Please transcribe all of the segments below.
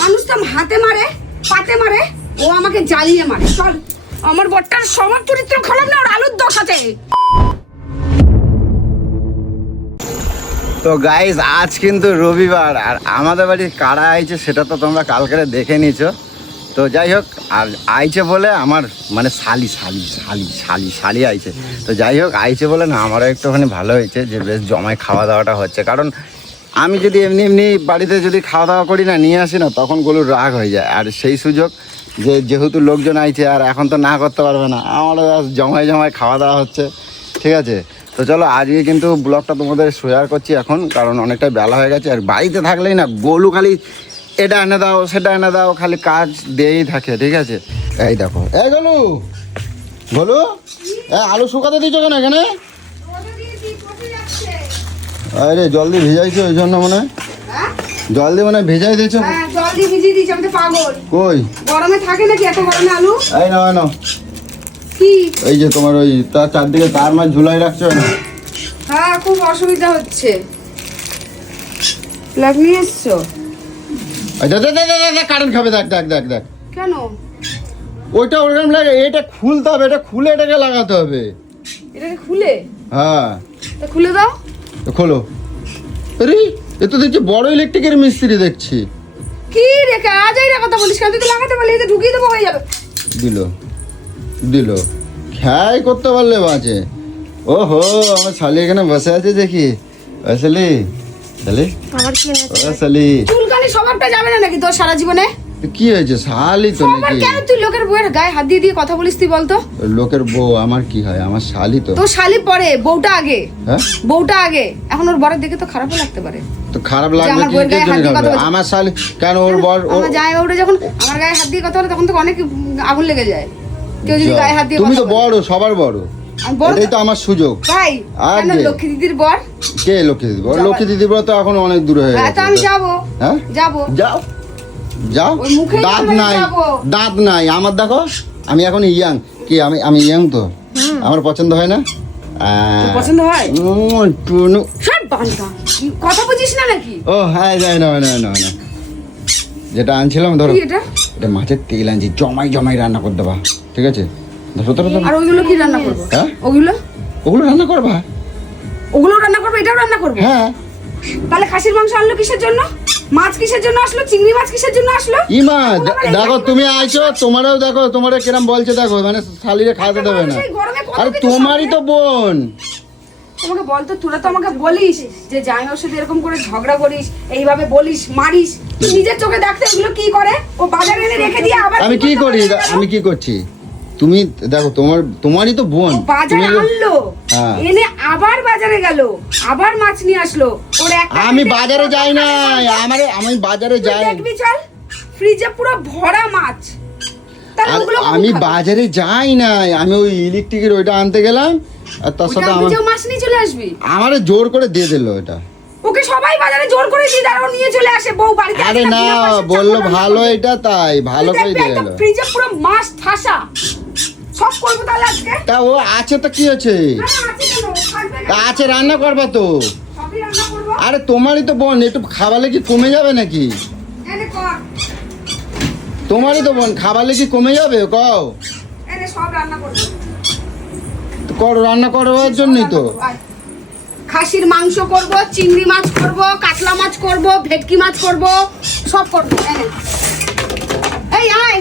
মানুষটা হাতে মারে পাতে মারে, ও আমাকে জ্বালিয়ে মারে। চল, আমার বরটার স্বভাব চরিত্র খারাপ না, ওর আলুর দোষ আছে। তো গাইজ আজ কিন্তু রবিবার, আর আমাদের বাড়ির কারা আইছে সেটা তো তোমরা কালকে দেখে নিছো। তো যাই হোক, আর আইছে বলে আমার মানে শালি আইছে। তো যাই হোক, আইছে বলে না আমারও একটুখানি ভালো হয়েছে যে বেশ জমায় খাওয়া দাওয়াটা হচ্ছে। কারণ আমি যদি এমনি বাড়িতে যদি খাওয়া দাওয়া করি না, নিয়ে আসি না, তখন গরুর রাগ হয়ে যায়। আর সেই সুযোগ যেহেতু লোকজন আইছে আর এখন তো না করতে পারবে না, আমারও জমায় খাওয়া দাওয়া হচ্ছে, ঠিক আছে। তো চলো, আজকে কিন্তু ব্লগটা তোমাদের শেয়ার করছি এখন, কারণ অনেকটা বেলা হয়ে গেছে। আর বাড়িতে থাকলেই না গোলু খালি এটা এনে দাও সেটা এনে দাও, খালি কাজ দিয়েই থাকে, ঠিক আছে। এই দেখো, এই গোলু আলু শুকাতে দিচ্ছ কেন এখানে? আরে জল দিয়ে ভিজাইছো ওই জন্য মনে হয়, জল দিয়ে মানে ভিজাই দিয়েছো। জল দিয়ে ভিজিয়ে দিয়েছি, আমি তো পাগল। কই গরমে থাকে নাকি এত গরমে আলু? এই নাও কি এই যে তোমার ওই তার চারদিকে তার মাছ ঝুলাই রাখছো না? হ্যাঁ, খুব অসুবিধা হচ্ছে। প্লাগ নিয়ে এসছো? কারেন্ট খাবে, দেখ কেন? ওইটা ওরকম লাগে, এটা খুলতে হবে, এটা খুলে এটাকে লাগাতে হবে। এটাকে খুলে? হ্যাঁ, তা খুলে দাও। খোলো। আরে এ তো দেখছি বড় ইলেকট্রিকের মিস্ত্রি দেখছি। কি রে, আজ এই কথা বলিস কেন? তুই তো লাগাতে পারলি, এটা ঢুকিয়ে দেবো, হয়ে যাবে। দিল খেয়াই করতে পারলে বাঁচে। ওহো, আমার শালি এখানে বসে আছে দেখি। শালি আমার কি হয়েছে? শালি চুলকানি স্বভাবটা যাবে না নাকি তোর সারা জীবনে? কি হয়েছে? শালি তো নাকি? কেন তুই লোকের বউয়ের গায়ে হাত দিয়ে দিয়ে কথা বলিস? তুই বলতো, লোকের বউ আমার কি হয়? আমার শালি তো। তোর শালি পরে, বউটা আগে। হ্যাঁ, বউটা আগে। এখন ওর বরের দেখে তো খারাপও লাগতে পারে। তো খারাপ লাগবে কি জন্য? আমার শালি কেন? ওর বর আমার জামাই বাবুটা যখন আমার গায়ে হাত দিয়ে কথা বলে তখন তো অনেক আগুন লেগে যায়। কেউ যদি গায়ে হাত দিয়ে তুমি তো বড়, সবার বড়, এটাই তো আমার সুযোগ। ভাই, কেন লক্ষ্মী দিদির বর? কে লক্ষ্মী দিদি বর? লক্ষ্মী দিদির বর তো এখন অনেক দূরে হয়ে গেছে। আমি যাবো। হ্যাঁ, যাবো। যাও। দাঁত নাই আমার, দেখো আমি এখন ইয়াং। কি আমি ইয়াং তো, আমার পছন্দ হয় না? পছন্দ হয়? কথা বুঝিস না নাকি? ও হ্যাঁ, না যেটা আনছিলাম ধরো, এটা মাছের তেল আনছি, জমাই রান্না করে দেবা, ঠিক আছে? আর ওইগুলো কি রান্না করবো? হ্যাঁ, ওগুলো রান্না করবা? ওগুলো রান্না করবো, এটাও রান্না করবো? হ্যাঁ। তাহলে খাসির মাংস আনলো কিসের জন্য? মাছ কিসের জন্য আসলো? চিংড়ি মাছ কিসের জন্য আসলো? ইমা দেখো, তুমি আইছো, তোমারও দেখো, তোমারে কিরম বলছে দেখো, মানে শালিরে খাওয়াতে দেবে না। আর তোমারই তো বোন। তোমাকে বলতো, তোরা তো আমাকে বলিস যে জামাইয়ের সাথে এরকম করে ঝগড়া করিস, এইভাবে বলিস, মারিস। তুই নিজের চোখে দেখতে এগুলো কি করে? ও বাজারে এনে রেখে দিয়ে আবার আমি কি করি? আমি কি করছি? তুমি দেখো, তোমারই তো বোন। বাজারে আনলো, এনে আবার বাজারে গেল, আবার মাছ নিয়ে আসলো। আমি বাজারে যাই না, আমি বাজারে যাই। দেখবি, চল, ফ্রিজে পুরো ভরা মাছ। আমি বাজারে যাই না, আমি ওই ইলেকট্রিকের ওইটা আনতে গেলাম, আর তার সাথে মাছ নিয়ে চলে আসবি। আমারে জোর করে দিয়ে দিল এটা। ওকে সবাই বাজারে জোর করে দিয়ে দাঁড়াও, নিয়ে চলে আসে বউ বাড়িতে। আরে না, বললো ভালো, এটা তাই ভালো করে দিয়ে গেল। ফ্রিজে পুরো মাছ ঠাসা। সব করবো তাহলে আজকে। তা ও আছে তো, কি আছে? আছে, রান্না করবা তো। আরে তোমারই তো বোন, একটু খাওয়ালে কি কমে যাবে নাকি? তোমারই তো বোন, খাওয়ালে কি কমে যাবে? কও করো, রান্না করবার জন্যই তো। খাসির মাংস করব, চিংড়ি মাছ করব, কাতলা মাছ করব, ভেটকি মাছ করব, সব করব। এই আয়,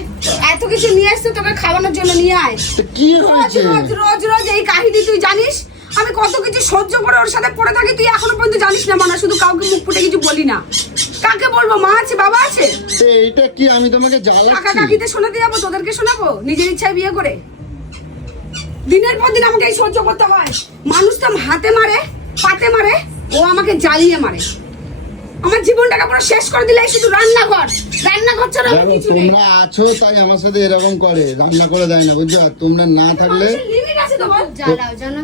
এত কিছু নিয়ে আসছে তোকে খাওয়ানোর জন্য, নিয়ে আয়। কি হয়েছে? রোজ এই কাহিনী তুই জানিস? আমি কত কিছু সহ্য করে ওর সাথে পড়ে থাকি, তুই এখনো পর্যন্ত জানিস না। মানে শুধু কাউকে মুখ ফুটে কিছু বলি না। কাকে বলবো? মা আছে, বাবা আছে। এইটা কি আমি তোমাকে জ্বালাচ্ছি? কাকা কাকিতে শোনাতে যাবো? তোদেরকে শোনাবো? নিজের ইচ্ছায় বিয়ে করে দিনের পর দিন আমাকে এই সহ্য করতে হয়। মানুষ তো হাতে মারে পাতে মারে, ও আমাকে জ্বালিয়ে মারে। আমার জীবনটাকে পুরো শেষ করে দিলে। শুধু রান্নাঘর ছাড়া কিছু নেই। তোমরা আছো তাই আমার সাথে এরকম করে, রান্না করে দেয় না, বুঝছো? তোমরা না থাকলে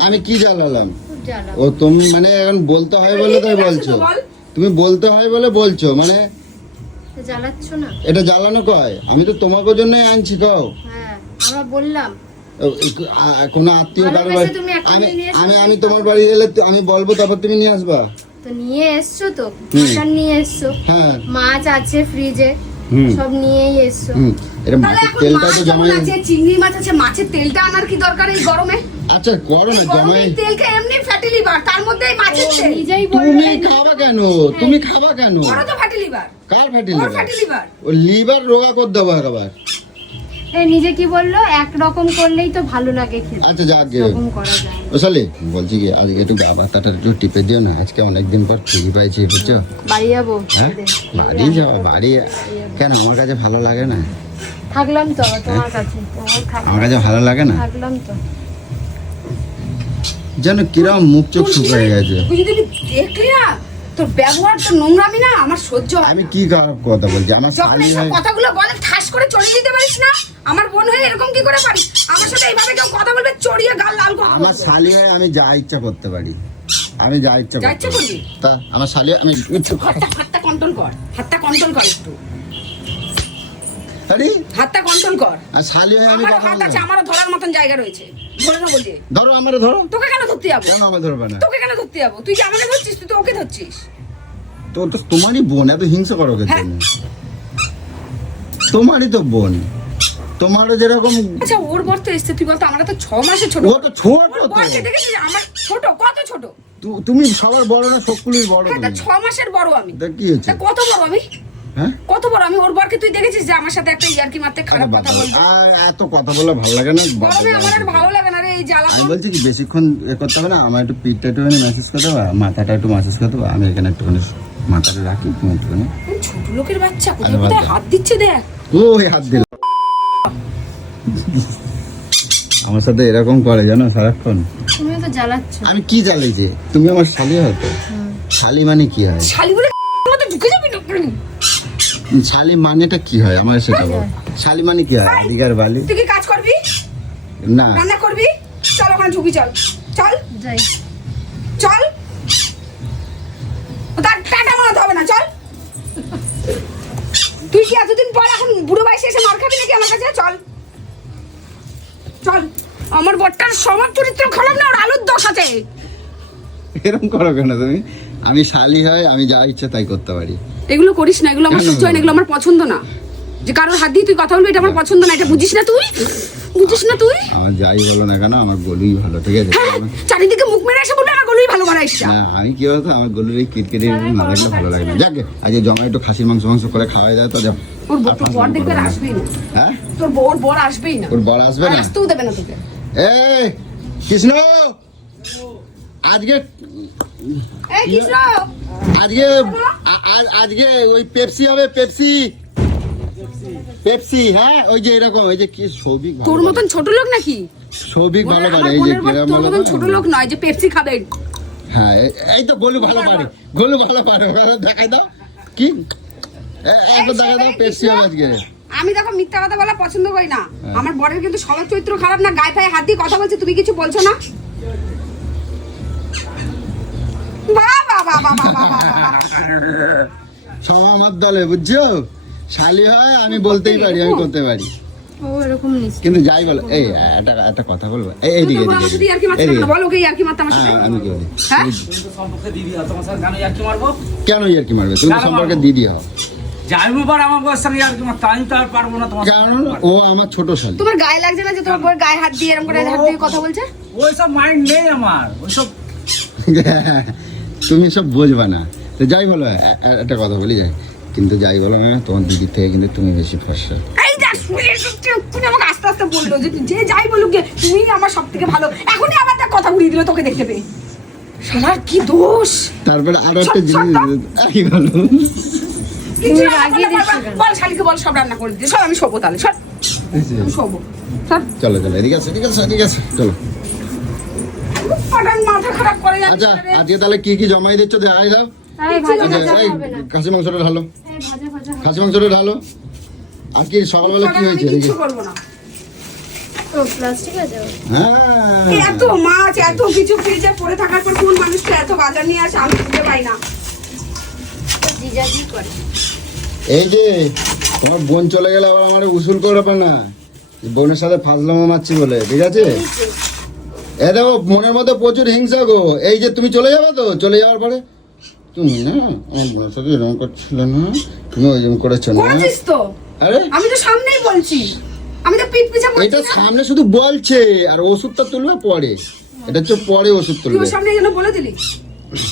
আমি কি জ্বালালাম? ও তুমি মানে এখন বলতে হয় বলে তাই বলছো? তুমি বলতে হয় বলে বলছো, মানে জ্বালাচ্ছ না? এটা জ্বালানো কয়? আমি তো তোমাকে জন্যই আনছি। কও হ্যাঁ, আমরা বললাম কোনো আত্মীয় কারো বাড়ি, আমি তোমার বাড়ি এলে আমি বলবো, তারপর তুমি নিয়ে আসবা। তো নিয়ে এসছো, তো মাটন নিয়ে এসছো, হ্যাঁ, মাছ আছে ফ্রিজে, হুম। সব নিয়েই এসছো। এটা তাহলে মাছের এখন তেলটা মাছ তো যখন জমাই। আছে, চিংড়ি মাছ আছে, মাছের তেলটা আনার কি দরকার এই গরমে? আচ্ছা করো এই না গরমে জমাই। এই তেলকে এমনি ফ্যাটি লিভার, তার মধ্যে এই মাছের ও তেল। নিজেই তুমি বললে খাবা কেন? তুমি খাবা কেন? ওরও তো ফ্যাটি লিভার। কার ফ্যাটি ওর লিভার? Fatty liver. ও লিভার রোগা করে দেবো একবার। এই নিজে কি বললো, একরকম করলেই তো ভালো লাগে খেতে, আচ্ছা যাক গে। এরকম করা যায় না। ও শালি বলছি কি আজকে একটু গা বাতাটা একটু টিপে দিও না, আজকে অনেকদিন পর ফ্রি পাইছি বুঝছো। বাড়ি যাবো হ্যাঁ বাড়ি যাও বাড়ি কেন? আমার কাছে ভালো লাগে না? থাকলাম তো আবার তোমার কাছে, তোমার আমার কাছে ভালো লাগে না? থাকলাম তো। যেন কিরম মুখ চোখ শুকিয়ে গেছে। তুই যদি দেখলি না, তোর ব্যবহার, তোর নোংরামি না আমার সহ্য হয় না। আমি কি খারাপ কথা বলছি? আমার যখন শালি এইসব হয়। কথাগুলো বলে ঠাস করে চড়িয়ে দিতে পারিস না? আমার বোন হয়ে এরকম কি করে পারিস? আমার সাথে এইভাবে কেউ কথা বলবে, চড়িয়ে গাল লাল করে আমার দেবো। শালি হয়, আমি যা ইচ্ছা করতে পারি। আমি যা ইচ্ছা যা করতে ইচ্ছা পারি। করবি? তা আমার শালি আমি হাতটা কন্ট্রোল কর, হাতটা কন্ট্রোল কর একটু, আরে হাতটা কন্ট্রোল কর। আর শালি হয় আমি আমার কথা হাত আছে, বলবো। আমারও ধরার মতন জায়গা রয়েছে, ধরে না বলছে। ধরো আমারে ধরো। তোকে কেন ধরতে যাবো? কেন আমায় ধরবে না? তোকে কেন ধরতে যাবো? তুই যে আমাকে ধরছিস, তুই তো ওকে ধরছিস। তো তো তোমারই বোন, এত হিংসা করো কে হ্যাঁ। জন্য? তোমারই তো বোন, তোমারও যেরকম। আচ্ছা ওর বর তো এসছে, তুই বলতো আমরা তো 6 মাসে ছোট। ও তো ছোট ওর তো। বরকে দেখেছিস আমার ছোট, কত ছোট? তুমি সবার বড় না, সকলের বড় হ্যাঁ, তা তুমি। 6 মাসের বড় আমি। তা কি হচ্ছে? তা কত বড় আমি? হ্যাঁ কত বড় আমি? ওর বরকে তুই দেখেছিস যে আমার সাথে একটা ইয়ার্কি মারতে, আরে খারাপ বাবা, কথা বলছে? আর এত কথা বলে ভালো লাগে না। গরমে আমার আর ভালো লাগে না রে এই জ্বালা। আমি বলছি কি বেশিক্ষণ এ করতে হবে না, আমার একটু পিঠটা একটুখানি ম্যাসেজ করে দেবো, মাথাটা একটু ম্যাসেজ করে দেবো। আমি এখানে একটুখানি মাথাটা রাখি, তুমি একটুখানি। ছোট লোকের বাচ্চা কোথায় আরে কোথায় বাবা। হাত দিচ্ছে দেখ। ওই হাত দিল। আমার সাথে এরকম করে জানো সারাক্ষণ। তুমিও তো জ্বালাচ্ছ। আমি কি জ্বালিয়েছি? তুমি আমার শালি হয়তো। শালি মানে কি হয়? শালি বলে মতো ঢুকে যাবি না। শালি মানেটা কি হয় আমার সেটা বল। শালি মানে কি হয়? দিগার বালি তুই কি কাজ করবি? না। রান্না করবি? চল ওখানে ঢুকি, চল চল যাই। চল। তার টাটা মারাতে হবে না, চল। তুই কি এতদিন পর এখন বুড়ো বয়সে এসে মার খাবি নাকি আমার কাছে? চল চল। আমার বরটার স্বভাব চরিত্র খারাপ না, ওর আলুর দোষ আছে। এরকম করো কেন তুমি? আমি শালি হয়, আমি যা ইচ্ছা তাই করতে পারি। এগুলো করিস না, এগুলো আমার সহ্য হয় না, এগুলো আমার পছন্দ না। যে কারোর হাত দিয়ে তুই কথা বলবি, এটা আমার পছন্দ না। এটা বুঝিস না তুই? বুঝিস না তুই? আমার যাই বলো না কেন, আমার গলুই ভালো, ঠিক আছে? হ্যাঁ, চারিদিকে মুখ মেরে এসে বলবি আমার গলুই ভালো বানাইস না। না আমি কি বলতো, আমার গলুর এই কিটকিটি না লাগলে ভালো লাগে না। যাক আজকে জমা একটু খাসির মাংস করে খাওয়া যায় তো। যাও। তোর তোর বর দেখবে আর আসবেই না। হ্যাঁ তোর বর আসবেই না। ওর বর আসবে আর না? আসতেও দেবে না তোকে। এই কৃষ্ণ, আজকে এই কৃষ্ণ, আজকে আজকে ওই পেপসি হবে, পেপসি পেপসি। হ্যাঁ ওই যে এরকম, ওই যে কি সৌভিক ভালো তোর পারে। মতন ছোট লোক নাকি? সৌভিক ভালো আমার পারে, এই যে বোনের বর গ্রাম তোর মতন ছোট লোক নয় যে পেপসি খাবে। হ্যাঁ এই তো গলু ভালো পারে, গলু ভালো পারে। ওখানে দেখাই দাও কি একবার দেখাই দাও, পেপসি হবে আজকে। আমি দেখো মিথ্যা কথা বলা পছন্দ করি না। হ্যাঁ। আমার বরের কিন্তু স্বভাব চরিত্র খারাপ না, গায়ে পায়ে হাত দিয়ে কথা বলছে, তুমি কিছু বলছো না? বাবা বাবা বাবা বাবা। সব আমার দলে বুঝছো, শালি হয় আমি বলতেই পারি, আমি করতে পারি। ও এরকম নিস। কিন্তু যাই বলো, এই একটা কথা বলবো, এইদিকে তোর আমার সাথে ইয়ার্কি মারছে না কেন? বল ওকে ইয়ার্কি মারতে আমার সাথে। আমি কি বলি? হ্যাঁ? সম্পর্কে দিদি হয় তোমার সাথে কেন ইয়ার্কি মারবো? কেন ইয়ার কি মারবে? তুমি তো সম্পর্কে দিদি হও। যাই ব্যাপার আমার বয়স সঙ্গে ইয়ার্কি মারতে, আমি তো আর পারবো না তোমার কারণ ও আমার ছোট শালি। তোমার গায়ে লাগছে না যে তোমার বউয়ের গায়ে হাত দিয়ে এরকম করে হাত দিয়ে কথা বলছে? ওইসব মাইন্ড নেই আমার, ওইসব তুমি সব বুঝবা না। তো যাই বলো, একটা কথা বলি যাই, কিন্তু যাই বলো না, তোমার দিদির থেকে কিন্তু তুমি বেশি ফর্সা। এই দেখ, তুমি আমাকে আস্তে আস্তে বললো যে যাই বলুক গে, তুমি আমার সব থেকে ভালো। এখনই আবার তার কথা উড়িয়ে দিল তোকে দেখতে পেয়ে। শালার কি দোষ! তারপরে আরো একটা জিনিস কি বলো, কিছু তুমি রান্না রাগিয়ে করলে দিচ্ছ পারবা? কেন? বল শালিকে বল সব রান্না করে দিতে। সব আমি শোবো তাহলে, সব আমি শোবো। সব চলো চলো এদিকে আছে, ঠিক আছে ঠিক আছে চলো। পাঠান মাথা খারাপ করে যাচ্ছে আচ্ছা রে। আজকে তাহলে কি কি জমাই দিচ্ছ দেখাই দাও। এই ভাজা আচ্ছা ভাজা এই হবে না। খাসি মাংসটা ঢালো, এই ভাজা ভাজা হবে। খাসি মাংসটা ঢালো। আজকে সকালবেলা কি পাঠান, আমি হয়েছে দেখি? কিচ্ছু করবো না। ও প্লাস্টিক আছে। হ্যাঁ এত মাছ, এত কিছু ফ্রিজে পড়ে থাকার পর কোন মানুষটা এত বাজার নিয়ে আসে আমি বুঝতে পাই না। তো জিজাজি করে। এই যে তোমার বোন চলে গেলে আবার আমার উসুল করে পারে না, বোনের সাথে ফাজলামো মারছি বলে, ঠিক আছে? এ দেখো মনের মধ্যে প্রচুর হিংসা গো। এই যে তুমি চলে যাবে, তো চলে যাওয়ার পরে তুমি না আমার বোনের সাথে এরকম করছিলে না, তুমি ওই জন্য করেছো না? করেছিস তো, আরে আমি তো সামনেই বলছি, আমি তো পিঠ পিছা বলছি এটা না। সামনে শুধু বলছে, আর ওষুধটা তুলবে পরে, এটা হচ্ছে পরে ওষুধ তুই তুলবে। ওর সামনে যেন বলে দিলি,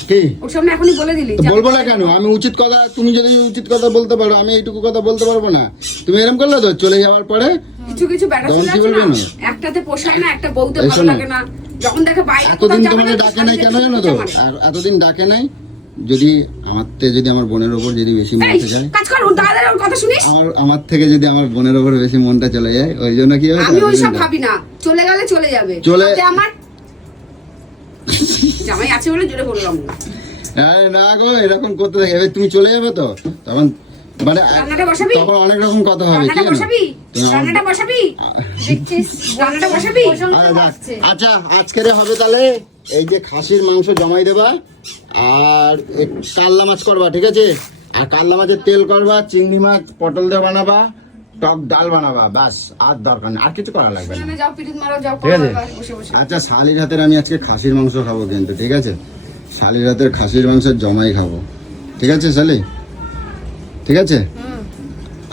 কি ওর সামনে এখনই বলে দিলি। তো বলবো না কেন? আমি উচিত কথা, তুমি যদি উচিত কথা বলতে পারো, আমি এইটুকু কথা বলতে পারবো না? তুমি এরকম করলে তো চলে যাওয়ার পরে কিছু কিছু ব্যাটা তখন ছেলে কি আছে বলবে না, না? একটাতে পোষায় না, একটা বউতে এই ভালো শোনো। লাগে না, যখন দেখে বাইরে এতদিন কোথাও যাবে তোমাকে না, ডাকে নাই কেন জানো তো? পিঠা মারে। আর এতদিন ডাকে নাই, যদি যদি আমার বোনের ওপর যদি বেশি এই, মনটা যায়, কাজ কর, ওর দাদার ওর কথা শুনিস। আমার থেকে যদি আমার বোনের ওপর বেশি মনটা চলে যায়, ওই জন্য কি হবে? আমি ওইসব ভাবি না, চলে গেলে চলে যাবে। চলে- তাতে আমার জামাই আছে বলে জোরে বললাম না। আরে না গো, এরকম করতে থাকে, এবার তুমি চলে যাবে তো তখন মানে রান্নাটা বসাবি? তখন অনেক রকম কথা হবে। কি রান্নাটা জানো? বসাবি? তুমি আমার- রান্নাটা বসাবি? দেখছিস রান্নাটা বসাবি? প্রশংসা আরে যাক। করছে। আচ্ছা আজকের হবে তাহলে এই যে খাসির মাংস জমাই দেবা, আর কাল্লা মাছ করবা, ঠিক আছে? আর কাল্লা মাছের তেল করবা, চিংড়ি মাছ পটল দিয়ে বানাবা, টক ডাল বানাবা, বাস। আর দরকার নেই, আর কিছু করা লাগবে না। এখানে যাও, পিরিত মারো, যাও, ঠিক আছে? করো, বসে বসে। আচ্ছা, শালির হাতের আমি আজকে খাসির মাংস খাবো কিন্তু, ঠিক আছে? শালির হাতের খাসির মাংসের জমাই খাবো, ঠিক আছে শালি? ঠিক আছে?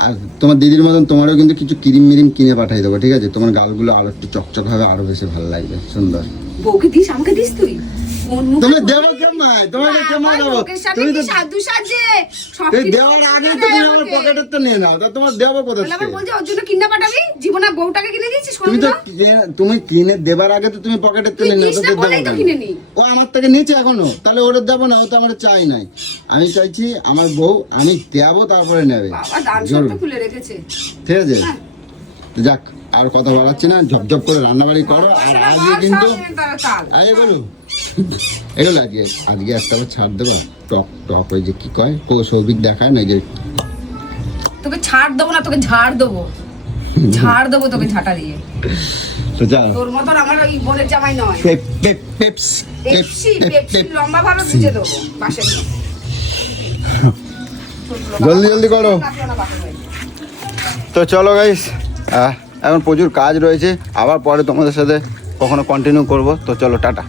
আর তোমার দিদির মতন তোমারও কিন্তু কিছু ক্রিম মিরিম কিনে পাঠাই দেবো, ঠিক আছে? তোমার গালগুলো আরো একটু চকচক হবে, আরো বেশি ভালো লাগবে, সুন্দর। বউকে দিস, আমাকে দিস তুই? কোন মুখে তুমি বলবি? দেবো কেমন? তোমাকে কেমন আমার দেবো? লোকের সাথে তুমি কি তো সাধু সাজে? সব তুমি কিছু দেওয়ার আগে তো দেয় তুমি আমার আমাকে। পকেটের তো নিয়ে নাও, তা তোমার দেবো কোথা তাহলে আবার থেকে? বলছে ওর জন্য কিনে পাঠাবি? জীবনে বউটাকে কিনে দিয়েছিস তুমি তো কোনদিনও? তুমি কিনে দেবার আগে তো তুমি পকেটের তো তুই নিয়ে নাও, দিস তো না দেবো বলেই তো কেন? কিনে নি। ও আমার থেকে নিচে এখনো, তাহলে ওটা দেবো না, ও তো আমার চাই নাই। আমি চাইছি আমার বউ আমি দেবো, তারপরে নেবে। বাবা দান জোর। সব তো খুলে রেখেছে। ঠিক আছে? হ্যাঁ। তো যাক, আর কথা বাড়াচ্ছি না, ঝপঝপ করে রান্নাবাড়ি করো। আর পয়সাটা আজকে পাও, কিন্তু সামনে তারা তাল। আরে বলো এগুলো আজকে একটা বার ছাড় দেবো, টক টক ওই যে কি কয় সৌভিক দেখায় না, এই যে তোকে ছাড় দেবো না, তোকে ঝাড় দেবো, ঝাড় দেবো তোকে ঝাঁটা দিয়ে। তো যা তোর মতন আমার ওই বোনের জামাই নয়। পেপসি পেপসি লম্বা ভাবে বুঝে দেবো বাসে নিয়ে। জলদি জলদি করো। তো চলো গাইস, এখন প্রচুর কাজ রয়েছে, আবার পরে তোমাদের সাথে কখনো কন্টিনিউ করবো। তো চলো, টাটা।